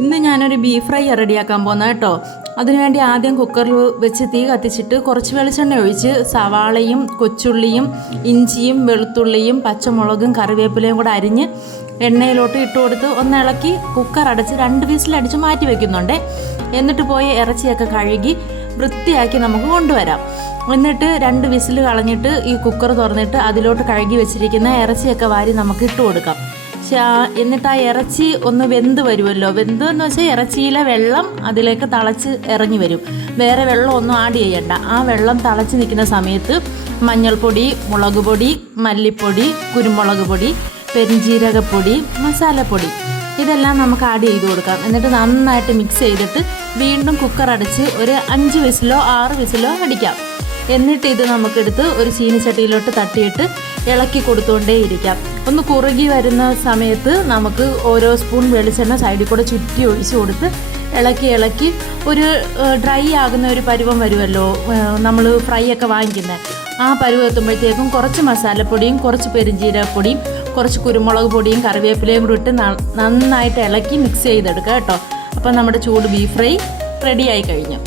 ഇന്ന് ഞാനൊരു beef fry റെഡിയാക്കാൻ പോകുന്നത് കേട്ടോ. അതിനുവേണ്ടി ആദ്യം കുക്കറിൽ വെച്ച് തീ കത്തിച്ചിട്ട് കുറച്ച് വെളിച്ചെണ്ണ ഒഴിച്ച് സവാളയും കൊച്ചുള്ളിയും ഇഞ്ചിയും വെളുത്തുള്ളിയും പച്ചമുളകും കറിവേപ്പിലയും കൂടെ അരിഞ്ഞ് എണ്ണയിലോട്ട് ഇട്ട് കൊടുത്ത് ഒന്ന് ഇളക്കി കുക്കർ അടച്ച് 2 വിസിലടിച്ച് മാറ്റി വയ്ക്കുന്നുണ്ട്. എന്നിട്ട് പോയി ഇറച്ചിയൊക്കെ കഴുകി വൃത്തിയാക്കി നമുക്ക് കൊണ്ടുവരാം. എന്നിട്ട് 2 വിസിൽ കളഞ്ഞിട്ട് ഈ കുക്കർ തുറന്നിട്ട് അതിലോട്ട് കഴുകി വെച്ചിരിക്കുന്ന ഇറച്ചിയൊക്കെ വാരി നമുക്ക് ഇട്ട് കൊടുക്കാം. എന്നിട്ട് ആ ഇറച്ചി ഒന്ന് വെന്ത് വരുമല്ലോ. വെന്തെന്ന് വെച്ചാൽ ഇറച്ചിയിലെ വെള്ളം അതിലേക്ക് തിളച്ച് ഇറങ്ങി വരും. വേറെ വെള്ളം ഒന്നും ആഡ് ചെയ്യണ്ട. ആ വെള്ളം തിളച്ച് നിൽക്കുന്ന സമയത്ത് മഞ്ഞൾപ്പൊടി, മുളക് പൊടി, മല്ലിപ്പൊടി, കുരുമുളക് പൊടി, പെരുംജീരകപ്പൊടി, മസാലപ്പൊടി ഇതെല്ലാം നമുക്ക് ആഡ് ചെയ്ത് കൊടുക്കാം. എന്നിട്ട് നന്നായിട്ട് മിക്സ് ചെയ്തിട്ട് വീണ്ടും കുക്കർ അടച്ച് ഒരു 5 വിസിലോ 6 വിസിലോ അടിക്കാം. എന്നിട്ട് ഇത് നമുക്കെടുത്ത് ഒരു ചീനിച്ചട്ടിയിലോട്ട് തട്ടിയിട്ട് ഇളക്കി കൊടുത്തുകൊണ്ടേ ഇരിക്കാം. ഒന്ന് കുറുകി വരുന്ന സമയത്ത് നമുക്ക് ഓരോ സ്പൂൺ വെളിച്ചെണ്ണ സൈഡിൽ കൂടെ ചുറ്റി ഒഴിച്ച് കൊടുത്ത് ഇളക്കി ഒരു ഡ്രൈ ആകുന്ന ഒരു പരുവം വരുമല്ലോ, നമ്മൾ ഫ്രൈ ഒക്കെ വാങ്ങിക്കുന്നത്. ആ പരുവം എത്തുമ്പോഴത്തേക്കും കുറച്ച് മസാലപ്പൊടിയും കുറച്ച് പെരുംജീരകപ്പൊടിയും കുറച്ച് കുരുമുളക് പൊടിയും കറിവേപ്പിലയും കൂടി ഇട്ട് നന്നായിട്ട് ഇളക്കി മിക്സ് ചെയ്തെടുക്കുക കേട്ടോ. അപ്പോൾ നമ്മുടെ ചൂട് ബീഫ് ഫ്രൈ റെഡിയായി കഴിഞ്ഞു.